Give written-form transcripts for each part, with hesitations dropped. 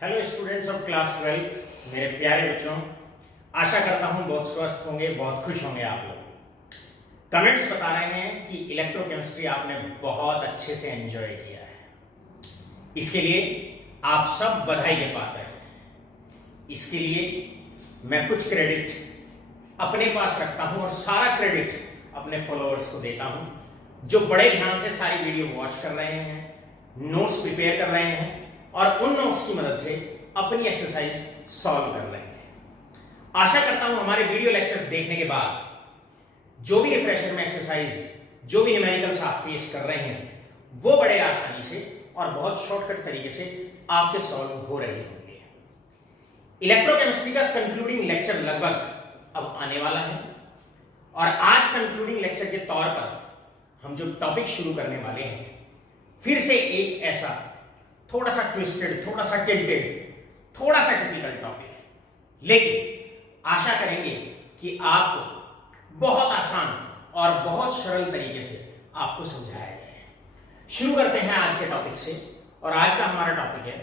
Hello students of class 12, मेरे प्यारे बच्चों, आशा करता हूं बहुत स्वस्थ होंगे, बहुत खुश होंगे आप लोग। कमेंट्स बता रहे हैं कि इलेक्ट्रोकेमिस्ट्री आपने बहुत अच्छे से एंजॉय किया है। इसके लिए आप सब बधाई के पात्र हैं। इसके लिए मैं कुछ क्रेडिट अपने पास रखता हूं और सारा क्रेडिट अपने फॉलोअर्स को देता हूं, जो बड़े ध्यान से सारी वीडियो वॉच कर रहे हैं, नोट्स प्रिपेयर कर रहे हैं और उन नोट्स की मदद से अपनी एक्सरसाइज सॉल्व कर रहे हैं। आशा करता हूं हमारे वीडियो लेक्चर्स देखने के बाद जो भी रिफ्रेशर में एक्सरसाइज, जो भी न्यूमेरिकल्स आप फेस कर रहे हैं, वो बड़े आसानी से और बहुत शॉर्टकट तरीके से आपके सॉल्व हो रहे होंगे। इलेक्ट्रोकेमिस्ट्री का कंक्लूडिंग लेक्चर लगभग अब आने वाला है और आज कंक्लूडिंग लेक्चर के तौर पर हम जो टॉपिक शुरू करने वाले हैं, फिर से एक ऐसा थोड़ा सा ट्विस्टेड, थोड़ा सा टिल्टेड, थोड़ा सा टिपिकल टॉपिक, लेकिन आशा करेंगे कि आपको बहुत आसान और बहुत सरल तरीके से आपको समझाया जाए। शुरू करते हैं आज के टॉपिक से और आज का हमारा टॉपिक है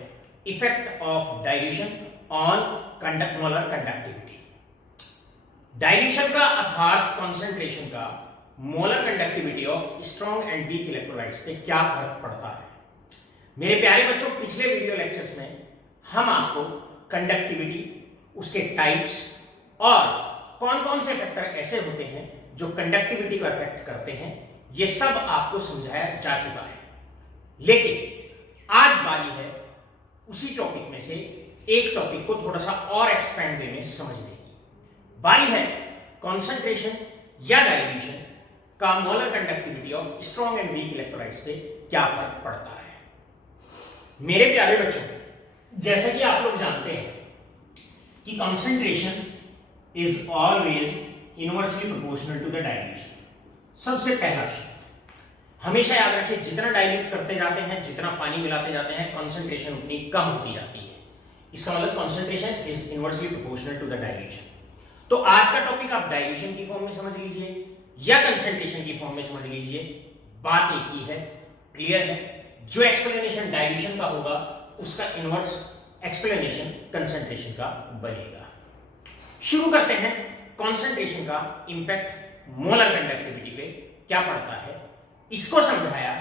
effect of dilution on molar conductivity. Dilution का अर्थात कॉन्सेंट्रेशन का molar conductivity of strong and weak electrolytes पे क्या फर्क पड़ता है। मेरे प्यारे बच्चों, पिछले वीडियो लेक्चर्स में हम आपको कंडक्टिविटी, उसके टाइप्स और कौन कौन से फैक्टर ऐसे होते हैं जो कंडक्टिविटी को अफेक्ट करते हैं, ये सब आपको समझाया जा चुका है। लेकिन आज बारी है उसी टॉपिक में से एक टॉपिक को थोड़ा सा और एक्सपेंड वे में समझने की। बारी है कॉन्सेंट्रेशन या डाइल्यूशन का molar conductivity of strong and weak electrolytes पे क्या फर्क पड़ता है। मेरे प्यारे बच्चों, जैसे कि आप लोग जानते हैं कि concentration is always inversely proportional to the dilution. सबसे पहला हमेशा याद रखिए, जितना डाइल्यूट करते जाते हैं, जितना पानी मिलाते जाते हैं, कंसंट्रेशन उतनी कम होती जाती है। इसका मतलब concentration is inversely proportional to the dilution. तो आज का टॉपिक आप डाइल्यूशन की फॉर्म में समझ लीजिए या कंसंट्रेशन की फॉर्म में समझ लीजिए, बात एक ही है, क्लियर है। जो एक्सप्लेनेशन डाइल्यूशन का होगा उसका इनवर्स एक्सप्लेनेशन कंसंट्रेशन का बनेगा। शुरू करते हैं कंसंट्रेशन का इंपैक्ट मोलर कंडक्टिविटी पे क्या पड़ता है। इसको समझाया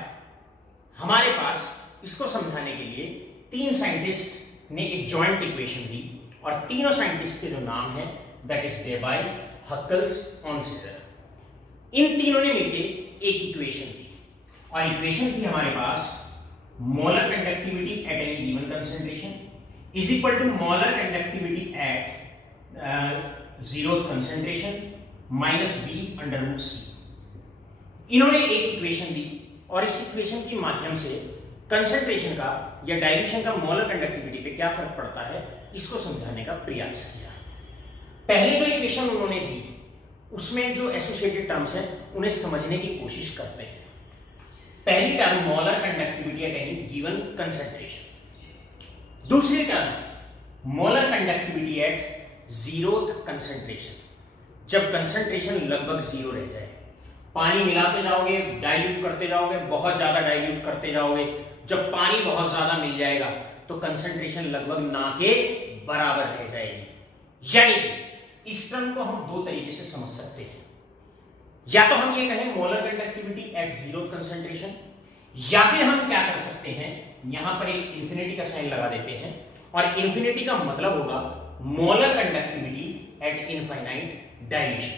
हमारे पास, इसको समझाने के लिए तीन साइंटिस्ट ने एक जॉइंट इक्वेशन दी और तीनों साइंटिस्ट के जो नाम है दैट इज देबाय, हकल्स, ऑनसीजर। इन तीनों ने मिलकर एक इक्वेशन दी और इक्वेशन थी हमारे पास molar conductivity at any given concentration is equal to molar conductivity at zero concentration minus B under root C. इन्होंने एक इक्वेशन दी और इस इक्वेशन के माध्यम से कंसंट्रेशन का या डाइल्यूशन का मोलर कंडक्टिविटी पे क्या फर्क पड़ता है, इसको समझाने का प्रयास किया। पहले जो इक्वेशन उन्होंने दी उसमें जो एसोसिएटेड टर्म्स हैं उन्हें समझने की कोशिश करते हैं। पहली term molar conductivity at any given concentration, दूसरी term molar conductivity at zeroth concentration, जब कंसंट्रेशन लगभग जीरो रह जाए, पानी मिलाते जाओगे, डाइल्यूट करते जाओगे, बहुत ज्यादा डाइल्यूट करते जाओगे, जब पानी बहुत ज्यादा मिल जाएगा तो कंसंट्रेशन लगभग ना के बराबर रह जाएगी। यानी कि इस टर्म को हम दो तरीके से समझ सकते हैं, या तो हम ये कहें molar conductivity at zero concentration, या फिर हम क्या कर सकते हैं, यहां पर एक इंफिनिटी का साइन लगा देते हैं और इंफिनिटी का मतलब होगा molar conductivity at infinite dilution,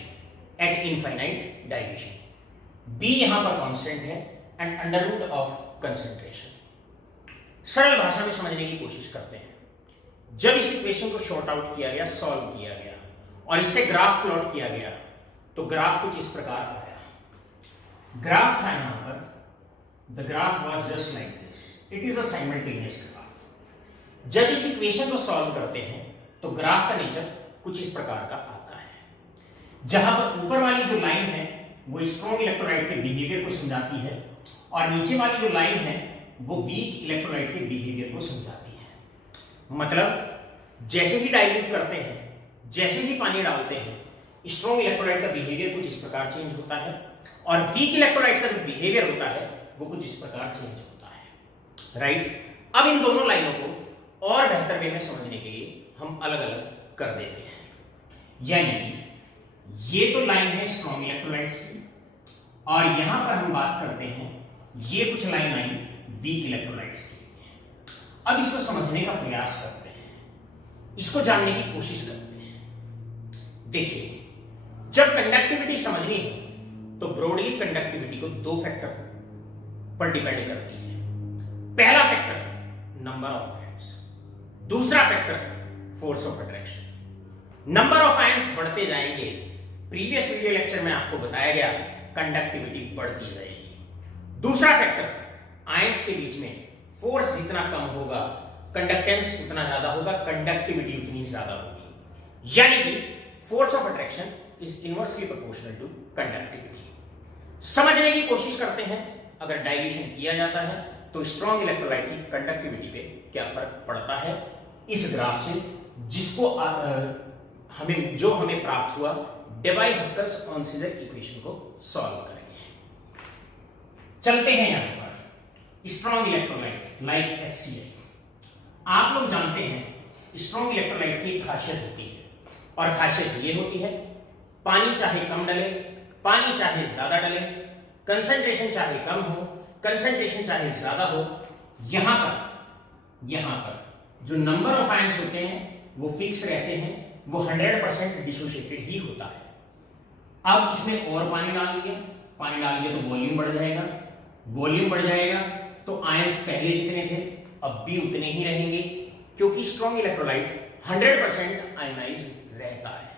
at infinite dilution. B यहां पर कांस्टेंट है and under root of concentration. सरल भाषा में समझने की कोशिश करते हैं। जब इस इक्वेशन को शॉर्ट आउट किया गया, सॉल्व किया गया और इससे ग्राफ प्लॉट किया गया तो ग्राफ कुछ इस प्रकार आया। ग्राफ था यहां पर, the graph was just like this, it is a simultaneous graph. जब इस इक्वेशन को सॉल्व करते हैं तो ग्राफ का नेचर कुछ इस प्रकार का आता है, जहां पर ऊपर वाली जो लाइन है वो स्ट्रॉन्ग इलेक्ट्रोलाइट के बिहेवियर को समझाती है और नीचे वाली जो लाइन है वो वीक इलेक्ट्रोलाइट के बिहेवियर को समझाती है। मतलब जैसे ही डाइल्यूट करते हैं, जैसे ही पानी डालते हैं, स्ट्रॉन्ग इलेक्ट्रोलाइट का बिहेवियर कुछ इस प्रकार चेंज होता है और वीक इलेक्ट्रोलाइट का जो बिहेवियर होता है वो कुछ इस प्रकार चेंज होता है। राइट। अब इन दोनों लाइनों को और बेहतर बेहतर वे में समझने के लिए हम अलग अलग कर देते हैं। यानी ये तो लाइन है स्ट्रॉन्ग इलेक्ट्रोलाइट्स की, और यहां पर हम बात करते हैं ये कुछ लाइन आई वीक इलेक्ट्रोलाइट्स की। अब इसको समझने का प्रयास करते हैं, इसको जानने की कोशिश करते हैं। देखिए, जब कंडक्टिविटी समझनी है तो ब्रॉडली कंडक्टिविटी को दो फैक्टर पर डिपेंड करती है। पहला फैक्टर नंबर ऑफ आयंस, दूसरा factor force of attraction. Number of ions बढ़ते जाएंगे, प्रीवियस वीडियो लेक्चर में आपको बताया गया कंडक्टिविटी बढ़ती जाएगी। दूसरा फैक्टर आयंस के बीच में फोर्स जितना कम होगा कंडक्टेंस उतना ज्यादा होगा, कंडक्टिविटी उतनी ज्यादा होगी। यानी कि force of attraction is inversely proportional to conductivity. समझने की कोशिश करते हैं, अगर डाइल्यूशन किया जाता है तो स्ट्रॉन्ग इलेक्ट्रोलाइट की कंडक्टिविटी पे क्या फर्क पड़ता है, इस ग्राफ से जिसको हमें प्राप्त हुआ डेबाई-हक्कल्स कॉन्सिडर इक्वेशन को सॉल्व करेंगे। चलते हैं यहां पर स्ट्रॉन्ग इलेक्ट्रोलाइट लाइक HCl। आप लोग जानते हैं स्ट्रॉन्ग इलेक्ट्रोलाइट की एक खासियत होती है, और खासियत ये होती है पानी चाहे कम डले, पानी चाहे ज्यादा डले, कंसंट्रेशन चाहे कम हो, कंसंट्रेशन चाहे ज्यादा हो, यहां पर जो नंबर ऑफ आयंस होते हैं वो फिक्स रहते हैं, वो 100% डिसोसिएटेड ही होता है। अब इसमें और पानी डाल दिया तो वॉल्यूम बढ़ जाएगा, वॉल्यूम बढ़ जाएगा तो आयंस पहले जितने थे अब भी उतने ही रहेंगे, क्योंकि स्ट्रॉन्ग इलेक्ट्रोलाइट 100% आयनाइज रहता है,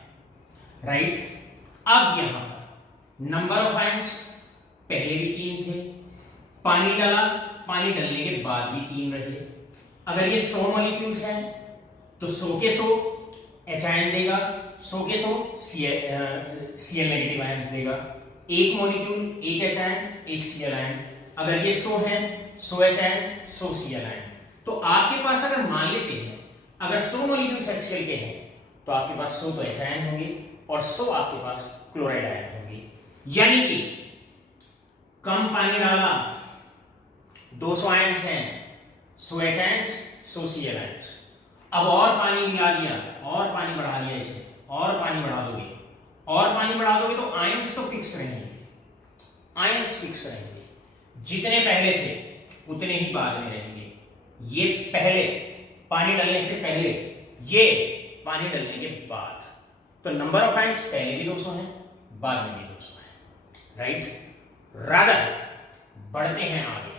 राइट। अब यहां पर नंबर ऑफ आयंस पहले भी 3 थे, पानी डाला, पानी डालने के बाद भी 3 रहे। अगर ये 100 मॉलिक्यूल्स हैं तो 100 के 100 H आयन देगा, 100 के 100 Cl नेगेटिव आयंस देगा। एक मॉलिक्यूल एक H आयन एक Cl आयन। अगर ये 100 है 100 H आयन 100 Cl आयन। तो आपके पास अगर मान लेते हैं अगर 100 मॉलिक्यूल्स HCl के हैं तो आपके पास 100 तो H आयन होंगे और 100 आपके पास क्लोराइड आयन होंगे। यानी कि कम पानी डाला 200 आयंस हैं, 100 H आयंस 100 Cl आयंस। अब और पानी मिला दिया, और पानी बढ़ा लिया इसे, और पानी बढ़ा दोगे तो आयंस तो फिक्स रहेंगे, आयंस फिक्स रहेंगे, जितने पहले थे उतने ही बाद में रहेंगे। ये पहले पानी डालने से पहले, ये पानी डालने के बाद, तो नंबर ऑफ आयंस पहले भी 200 है बाद में भी 200 है, राइट। रादर बढ़ते हैं आगे,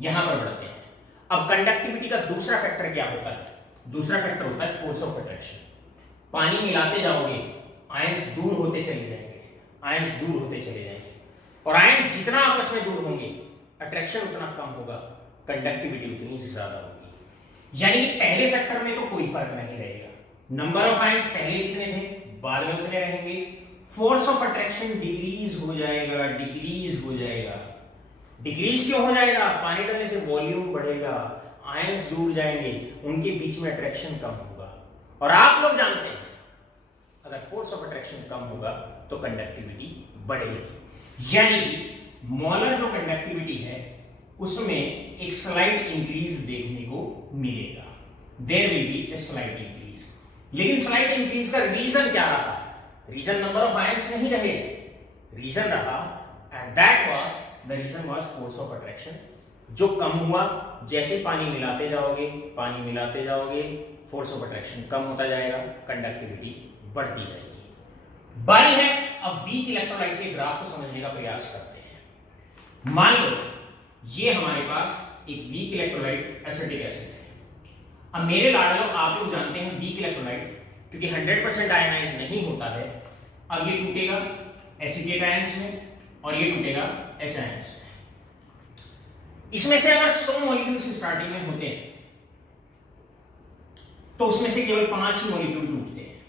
यहां पर बढ़ते हैं। अब कंडक्टिविटी का दूसरा फैक्टर क्या होता है? दूसरा फैक्टर होता है फोर्स ऑफ अट्रैक्शन। पानी मिलाते जाओगे आयंस दूर होते चले जाएंगे, आयंस दूर होते चले जाएंगे, और आयन जितना आपस में दूर होंगे अट्रैक्शन उतना कम होगा, कंडक्टिविटी उतनी ज्यादा होगी। यानी कि पहले फैक्टर में तो कोई फर्क नहीं रहेगा, नंबर ऑफ आयंस पहले जितने थे बाद में उतने रहेंगे। फोर्स ऑफ अट्रैक्शन डिक्रीज हो जाएगा, डिक्रीज हो जाएगा। डिक्रीज क्यों हो जाएगा? पानी डालने से वॉल्यूम बढ़ेगा, आयंस दूर जाएंगे, उनके बीच में अट्रैक्शन कम होगा। और आप लोग जानते हैं अगर फोर्स ऑफ अट्रैक्शन कम होगा तो कंडक्टिविटी बढ़ेगी। यानी कि मोलर जो कंडक्टिविटी है उसमें एक स्लाइट इंक्रीज देखने को मिलेगा, there will be a slight increase. लेकिन स्लाइट इंक्रीज का रीजन क्या रहा? रीजन नंबर ऑफ आयंस नहीं रहे, रीजन रहा and that was the reason was force of attraction, जो कम हुआ। जैसे पानी मिलाते जाओगे फोर्स ऑफ अट्रैक्शन कम होता जाएगा, कंडक्टिविटी बढ़ती जाएगी। बारी है अब वीक इलेक्ट्रोलाइट के ग्राफ को समझने का प्रयास करते हैं। मान लो ये हमारे पास एक वीक इलेक्ट्रोलाइट एसिटिक एसिड है। अब मेरे लाडलो आप लोग जानते हैं वीक इलेक्ट्रोलाइट क्योंकि 100% आयनाइज नहीं होता है, अब ये टूटेगा एसिटेट आयंस में और ये टूटेगा H आयंस में। इसमें से अगर 100 मॉलिक्यूल्स स्टार्टिंग में होते हैं तो उसमें से केवल 5 ही मॉलिक्यूल टूटते हैं,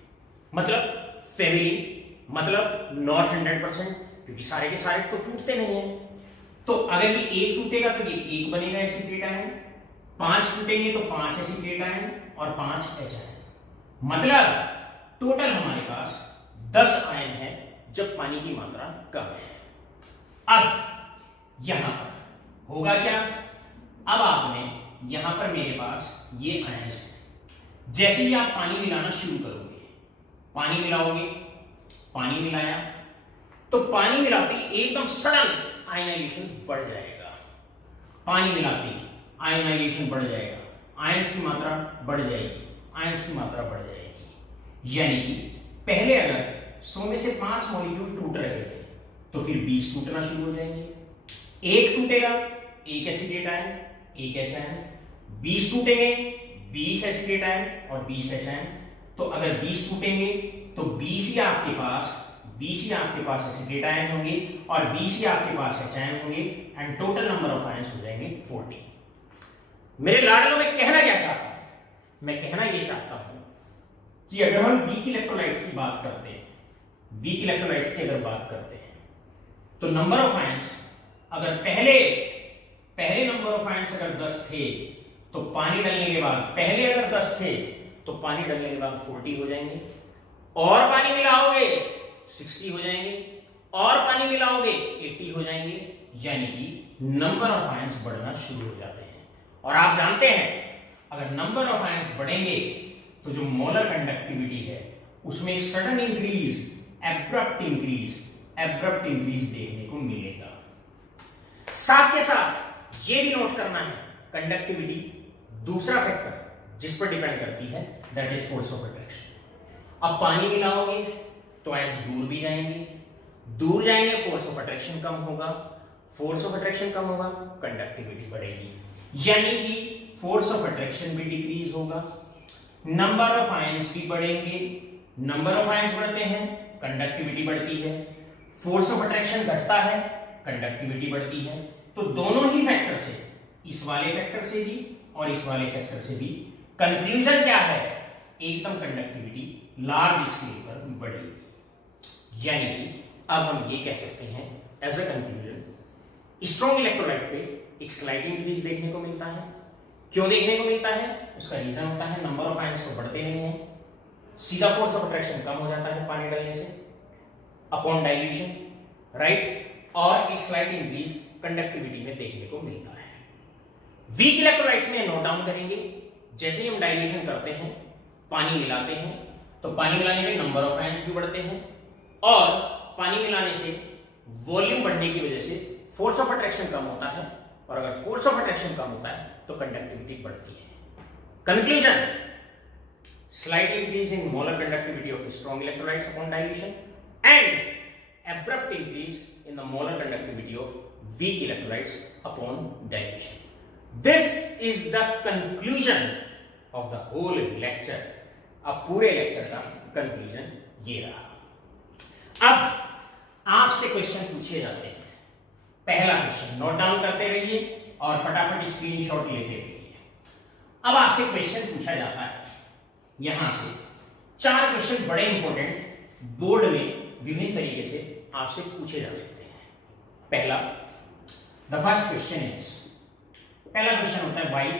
मतलब फैमिली, मतलब नॉट 100%, क्योंकि सारे के सारे तो टूटते नहीं है। तो अगर ये एक टूटेगा तो ये एक बनेगा एसिटेट आयन, 5 टूटेंगे तो 5 एसिटेट आयन और 5 H आयन, मतलब टोटल हमारे पास 10 आयन है जब पानी की मात्रा कम है। अब यहां पर होगा क्या? अब आपने यहां पर मेरे पास ये आयंस है, जैसे ही आप पानी मिलाना शुरू करोगे, पानी मिलाओगे, पानी मिलाया, तो पानी मिलाते ही एकदम सडन आयनाइजेशन बढ़ जाएगा। पानी मिलाते ही आयनाइजेशन बढ़ जाएगा, आयंस की मात्रा बढ़ जाएगी, आयंस की मात्रा बढ़ जाएगी। यानी कि पहले अगर 100 में से 5 मॉलिक्यूल टूट रहे थे तो फिर 20 टूटना शुरू हो जाएंगे। एक टूटेगा, एक एसिडेट आयन, एक एच आयन, 20 टूटेंगे, 20 एसिडेट आयन और 20 एच आयन। तो अगर 20 टूटेंगे तो 20 ही आपके पास एसिडेट आयन होंगे और 20 ही आपके पास एच आयन होंगे and total number of ions हो जाएंगे 40। मेरे लाडलों में कहना क्या चाहता हूं? मैं कहना यह चाहता हूं कि अगर हम वीक इलेक्ट्रोलाइट्स की बात करते हैं, वीक इलेक्ट्रोलाइट्स की अगर बात करते हैं, तो नंबर ऑफ आयंस अगर पहले नंबर ऑफ आयंस अगर 10 थे तो पानी डालने के बाद, पहले अगर 10 थे तो पानी डालने के बाद 40 हो जाएंगे, और पानी मिलाओगे 60 हो जाएंगे, और पानी मिलाओगे 80 हो जाएंगे। यानी कि नंबर ऑफ आयंस बढ़ना शुरू हो जाते हैं। और आप जानते हैं अगर नंबर ऑफ आयंस बढ़ेंगे तो जो मोलर कंडक्टिविटी है उसमें एक सडन इंक्रीज, एब्रप्ट इंक्रीज देखने को मिलेगा। साथ के साथ ये भी नोट करना है, कंडक्टिविटी दूसरा फैक्टर जिस पर डिपेंड करती है, that is force of attraction. अब पानी मिलाओगे तो आयंस दूर भी जाएंगे, दूर जाएंगे, फोर्स ऑफ अट्रैक्शन कम होगा, फोर्स ऑफ अट्रैक्शन कम होगा, कंडक्टिविटी बढ़ेगी। यानी कि फोर्स ऑफ अट्रैक्शन भी डिक्रीज होगा, नंबर ऑफ आयंस भी बढ़ेंगे, नंबर ऑफ आयंस बढ़ते हैं, कंडक्टिविटी बढ़ती है, फोर्स ऑफ अट्रैक्शन घटता है, कंडक्टिविटी बढ़ती है। तो दोनों ही फैक्टर से, इस वाले फैक्टर से भी और इस वाले फैक्टर से भी, कंक्लूजन क्या है? एकदम कंडक्टिविटी लार्ज स्केल पर बढ़ेगी। यानी कि अब हम ये कह सकते हैं as a conclusion, strong electrolyte पे एक स्लाइट इंक्रीज देखने को मिलता है। क्यों देखने को मिलता है? उसका रीजन होता है नंबर ऑफ आयंस तो बढ़ते नहीं है, सीधा फोर्स ऑफ अट्रैक्शन कम हो जाता है पानी डालने से अपॉन डाइल्यूशन, राइट, और एक स्लाइट इंक्रीज कंडक्टिविटी में देखने को मिलता है। वीक इलेक्ट्रोलाइट्स में नोट डाउन करेंगे, जैसे ही हम डाइल्यूशन करते हैं, पानी मिलाते हैं, तो पानी मिलाने में नंबर ऑफ आयंस भी बढ़ते हैं और पानी मिलाने से वॉल्यूम बढ़ने की वजह से फोर्स ऑफ अट्रैक्शन कम होता है, और अगर फोर्स ऑफ अट्रैक्शन कम होता है तो कंडक्टिविटी बढ़ती है। Conclusion, slight increase in molar conductivity of strong electrolytes upon dilution and abrupt increase in the molar conductivity of weak electrolytes upon dilution. This is the conclusion of the whole lecture. अब पूरे lecture का conclusion ये रहा। अब आपसे question पूछे जाते हैं। पहला क्वेश्चन नोट डाउन करते रहिए और फटाफट स्क्रीनशॉट लेते रहिए। अब आपसे क्वेश्चन पूछा जाता है, यहां से 4 क्वेश्चन बड़े इंपॉर्टेंट बोर्ड में विभिन्न तरीके से आपसे पूछे जा सकते हैं। पहला, द फर्स्ट क्वेश्चन इज, पहला क्वेश्चन होता है why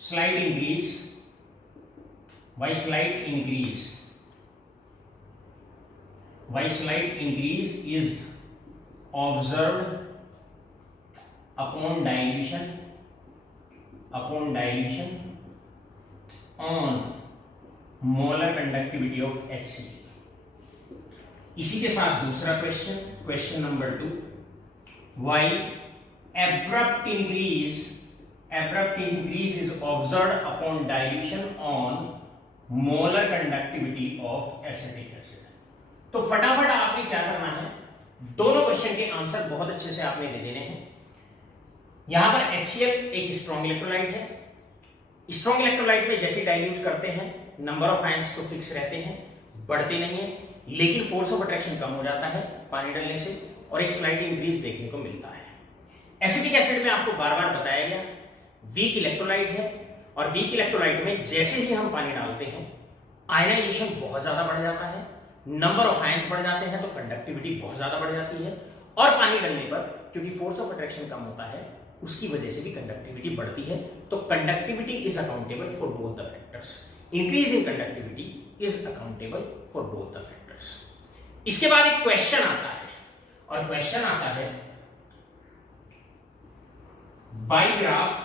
slight increase is observed upon dilution on molar conductivity of HCl। इसी के साथ दूसरा question number 2, why abrupt increase is observed upon dilution on molar conductivity of acetic acid। तो फटाफट आपने क्या करना है, दोनों क्वेश्चन के आंसर बहुत अच्छे से आपने दे देने हैं। यहां पर HCl एक स्ट्रॉन्ग इलेक्ट्रोलाइट है, स्ट्रॉन्ग इलेक्ट्रोलाइट में जैसे डाइल्यूट करते हैं नंबर ऑफ आयंस तो फिक्स रहते हैं, बढ़ते नहीं है, लेकिन फोर्स ऑफ अट्रैक्शन कम हो जाता है पानी डालने से और एक स्लाइट इंक्रीज देखने को मिलता है। एसिटिक एसिड में आपको बार बार बताया गया वीक इलेक्ट्रोलाइट है, और वीक इलेक्ट्रोलाइट में जैसे ही हम पानी डालते हैं आयनाइजेशन बहुत ज्यादा बढ़ जाता है, नंबर ऑफ आयंस बढ़ जाते हैं, तो कंडक्टिविटी बहुत ज्यादा बढ़ जाती है, और पानी डालने पर क्योंकि फोर्स ऑफ अट्रैक्शन कम होता है उसकी वजह से भी कंडक्टिविटी बढ़ती है। तो conductivity is accountable for both the factors, increase in conductivity is accountable for both the factors. इसके बाद एक क्वेश्चन आता है, और क्वेश्चन आता है by graph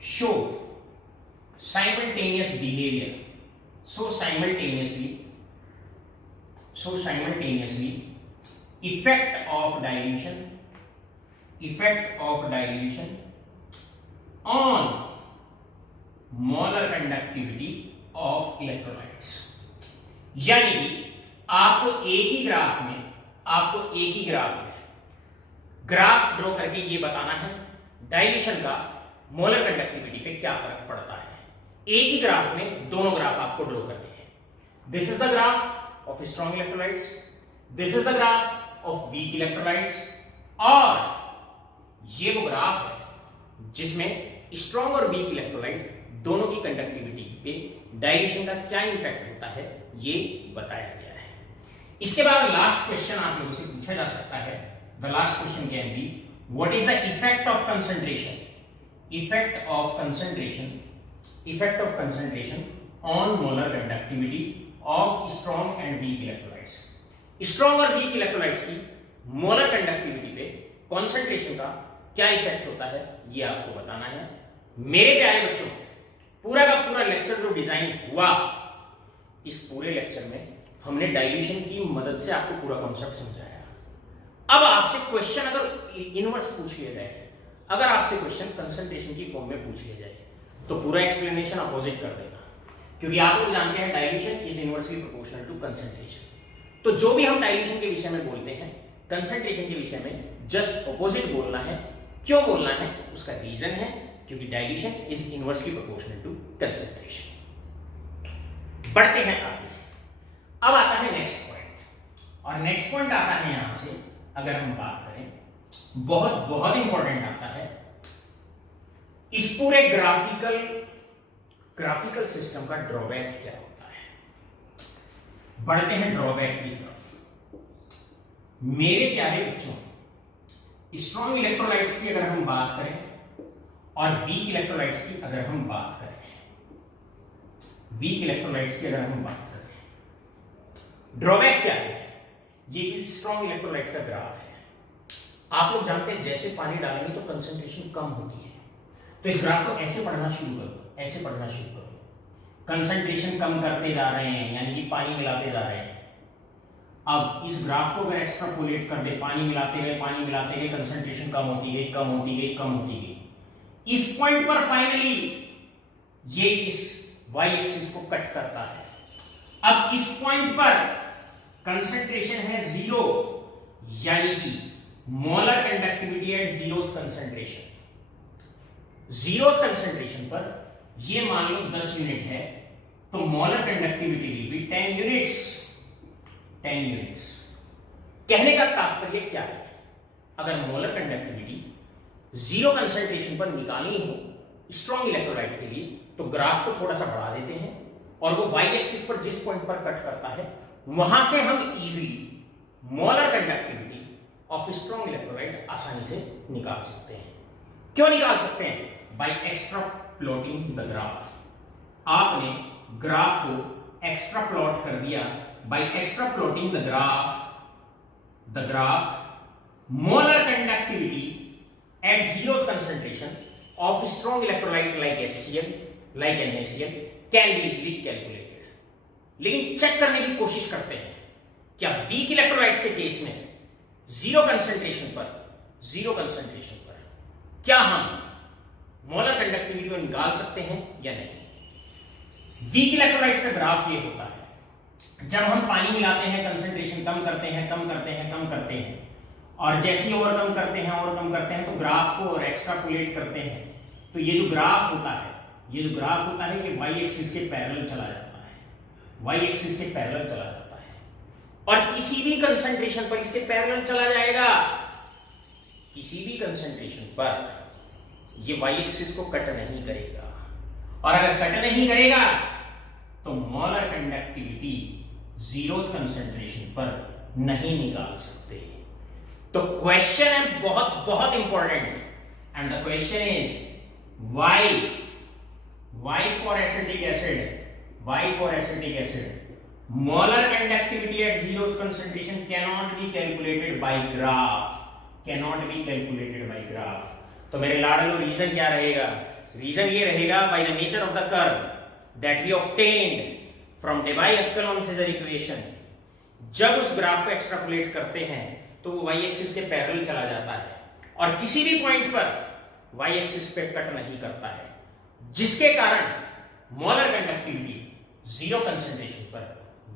show simultaneous behavior, so simultaneously effect of dilution on molar conductivity of electrolytes। यानी कि आपको एक ही ग्राफ में ग्राफ ड्रॉ करके ये बताना है डाइल्यूशन का मोलर कंडक्टिविटी पे क्या फर्क पड़ता है। एक ही ग्राफ में दोनों ग्राफ आपको ड्रॉ करने हैं। This is the graph of strong electrolytes, this is the graph of weak electrolytes, और ये वो ग्राफ है जिसमें स्ट्रॉन्ग और वीक इलेक्ट्रोलाइट दोनों की कंडक्टिविटी पे डाइल्यूशन का क्या इंपैक्ट होता है ये बताया गया है। इसके बाद लास्ट क्वेश्चन आप लोगों से पूछा जा सकता है। The last question can be what is the effect of concentration on molar conductivity of strong and weak electrolytes. Strong और वीक इलेक्ट्रोलाइट्स की मोलर कंडक्टिविटी पे कॉन्सेंट्रेशन का क्या इफेक्ट होता है ये आपको बताना है। मेरे प्यारे बच्चों, पूरा का पूरा लेक्चर जो डिजाइन हुआ, इस पूरे लेक्चर में हमने डाइल्यूशन की मदद से आपको पूरा कॉन्सेप्ट समझाया। अब आपसे क्वेश्चन अगर इनवर्स पूछ लिया जाए, अगर आपसे क्वेश्चन कंसंट्रेशन की फॉर्म में पूछ लिया जाए तो पूरा एक्सप्लेनेशन अपोजिट कर देगा, क्योंकि आप लोग जानते हैं dilution is inversely proportional to concentration. तो जो भी हम डाइल्यूशन के विषय में बोलते हैं, कंसंट्रेशन के विषय में जस्ट अपोजिट बोलना है। क्यों बोलना है उसका रीजन है, क्योंकि dilution is inversely proportional to concentration. बढ़ते हैं आगे। अब आता है नेक्स्ट पॉइंट, और नेक्स्ट पॉइंट आता है यहां से अगर हम बात करें, बहुत इंपॉर्टेंट आता है। इस पूरे ग्राफिकल सिस्टम का ड्रॉबैक क्या होता है। बढ़ते हैं ड्रॉबैक की तरफ। मेरे प्यारे बच्चों, स्ट्रॉन्ग इलेक्ट्रोलाइट्स की अगर हम बात करें और वीक इलेक्ट्रोलाइट्स की अगर हम बात करें, ड्रॉबैक क्या है। ये स्ट्रॉन्ग इलेक्ट्रोलाइट का ग्राफ है। आप लोग जानते हैं जैसे पानी डालेंगे तो कंसंट्रेशन कम होती है। तो इस ग्राफ को ऐसे पढ़ना शुरू करो, कंसंट्रेशन कम करते जा रहे हैं, यानी कि पानी मिलाते जा रहे हैं। अब इस ग्राफ को अगर एक्सट्रापोलेट कर दे, पानी मिलाते गए, कंसंट्रेशन कम होती गई। इस पॉइंट पर फाइनली ये इस वाई एक्सिस को कट करता है। अब इस पॉइंट पर कंसंट्रेशन है 0, यानी कि molar conductivity at zeroth concentration पर ये मान लो 10 यूनिट है, तो molar conductivity will be 10 units. कहने का तात्पर्य क्या है, अगर मोलर कंडक्टिविटी 0 कंसंट्रेशन पर निकालनी हो स्ट्रॉन्ग इलेक्ट्रोलाइट के लिए, तो ग्राफ को थोड़ा सा बढ़ा देते हैं और वो वाई एक्सिस पर जिस पॉइंट पर कट करता है वहां से हम easily molar conductivity of strong electrolyte आसानी से निकाल सकते हैं। क्यों निकाल सकते हैं? By extra plotting the graph. आपने ग्राफ को एक्स्ट्रा प्लॉट कर दिया। By extra plotting the graph molar conductivity at zero concentration of strong electrolyte like HCl, like NaCl can be easily calculated। लेकिन चेक करने की कोशिश करते हैं क्या वीक इलेक्ट्रोलाइट्स के केस में जीरो कंसंट्रेशन पर क्या हम मोलर कंडक्टिविटी को निकाल सकते हैं या नहीं। वीक इलेक्ट्रोलाइट्स का ग्राफ ये होता है, जब हम पानी मिलाते हैं कंसंट्रेशन कम करते हैं और जैसे ही ओवरकम करते हैं तो ग्राफ को और एक्स्ट्रापोलेट करते हैं, तो ये जो ग्राफ होता है ये वाई एक्सिस के पैरेलल चला जाता है और किसी भी कंसंट्रेशन पर इसके पैरेलल चला जाएगा। किसी भी कंसंट्रेशन पर ये वाई एक्सिस को कट नहीं करेगा, और अगर कट नहीं करेगा तो मोलर कंडक्टिविटी 0 कंसंट्रेशन पर नहीं निकाल सकते। तो क्वेश्चन है बहुत important, and the question is why for acetic acid molar conductivity at zero concentration cannot be calculated by graph। तो मेरे लाडलो रीजन क्या रहेगा? रीजन ये रहेगा by the nature of the curve that we obtained from Debye epsilon Onsager equation, जब उस graph को एक्सट्रापोलेट करते हैं तो वो वाई एक्सिस के पैरेलल चला जाता है और किसी भी पॉइंट पर वाई एक्सिस पे कट नहीं करता है, जिसके कारण मोलर कंडक्टिविटी जीरो कंसंट्रेशन पर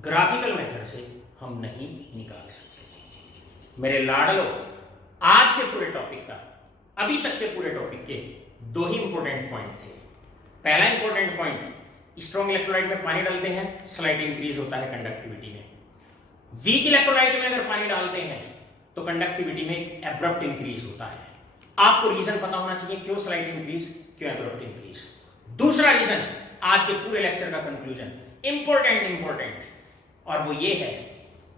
ग्राफिकल मेथड से हम नहीं निकाल सकते। मेरे लाडलो, आज के पूरे टॉपिक का, अभी तक के पूरे टॉपिक के दो ही इंपॉर्टेंट पॉइंट थे। पहला इंपॉर्टेंट पॉइंट, स्ट्रॉन्ग इलेक्ट्रोलाइट में पानी डालते हैं, स्लाइट इंक्रीज होता है कंडक्टिविटी में। वीक इलेक्ट्रोलाइट में अगर पानी डालते हैं तो कंडक्टिविटी में एक एब्रप्ट इंक्रीज होता है। आपको रीजन पता होना चाहिए क्यों स्लाइट इंक्रीज, क्यों एब्रप्ट इंक्रीज। दूसरा रीजन, आज के पूरे लेक्चर का कंक्लूजन, इंपॉर्टेंट, और वो ये है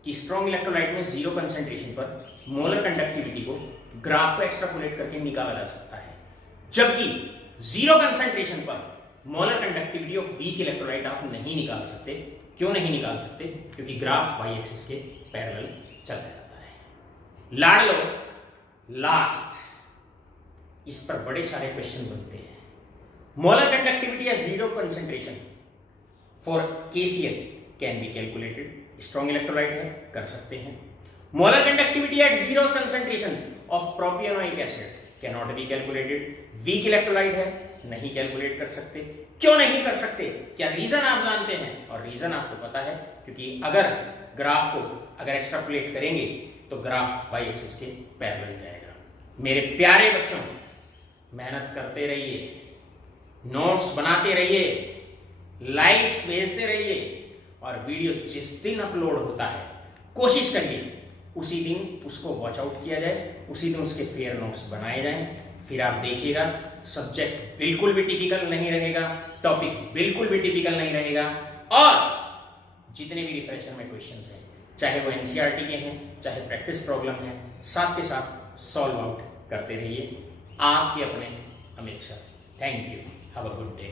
कि स्ट्रॉन्ग इलेक्ट्रोलाइट में जीरो कंसंट्रेशन पर मोलर कंडक्टिविटी को ग्राफ को एक्सट्रापोलेट करके निकाला जा सकता है, जबकि जीरो कंसंट्रेशन पर molar conductivity of weak electrolyte आप नहीं निकाल सकते। क्यों नहीं निकाल सकते? क्योंकि ग्राफ वाई एक्सिस के पैरेलल चला जाता है। लाडलो, लास्ट, इस पर बड़े सारे क्वेश्चन बनते हैं। Molar conductivity at zero concentration for KCl can be calculated. Strong electrolyte है, कर सकते हैं। Molar conductivity at zero concentration of propionic acid can not be calculated. Weak electrolyte है, नहीं कैलकुलेट कर सकते। क्यों नहीं कर सकते? क्या रीजन आप जानते हैं? और रीजन आपको पता है, क्योंकि अगर ग्राफ को अगर एक्सट्रापोलेट करेंगे तो ग्राफ वाई एक्सिस के पैरेलल जाएगा। मेरे प्यारे बच्चों, मेहनत करते रहिए, नोट्स बनाते रहिए, लाइक्स भेजते रहिए, और वीडियो जिस दिन अपलोड होता है कोशिश करिए उसी दिन उसको वॉच आउट किया जाए, उसी दिन उसके फेयर नोट्स बनाए जाएं। फिर आप देखिएगा सब्जेक्ट बिल्कुल भी टिपिकल नहीं रहेगा, टॉपिक बिल्कुल भी टिपिकल नहीं रहेगा, और जितने भी रिफ्रेशर में क्वेश्चंस हैं, चाहे वो NCERT के हैं, चाहे प्रैक्टिस प्रॉब्लम है, साथ के साथ सॉल्व आउट करते रहिए। आपके अपने Amit sir. Thank you. Have a good day.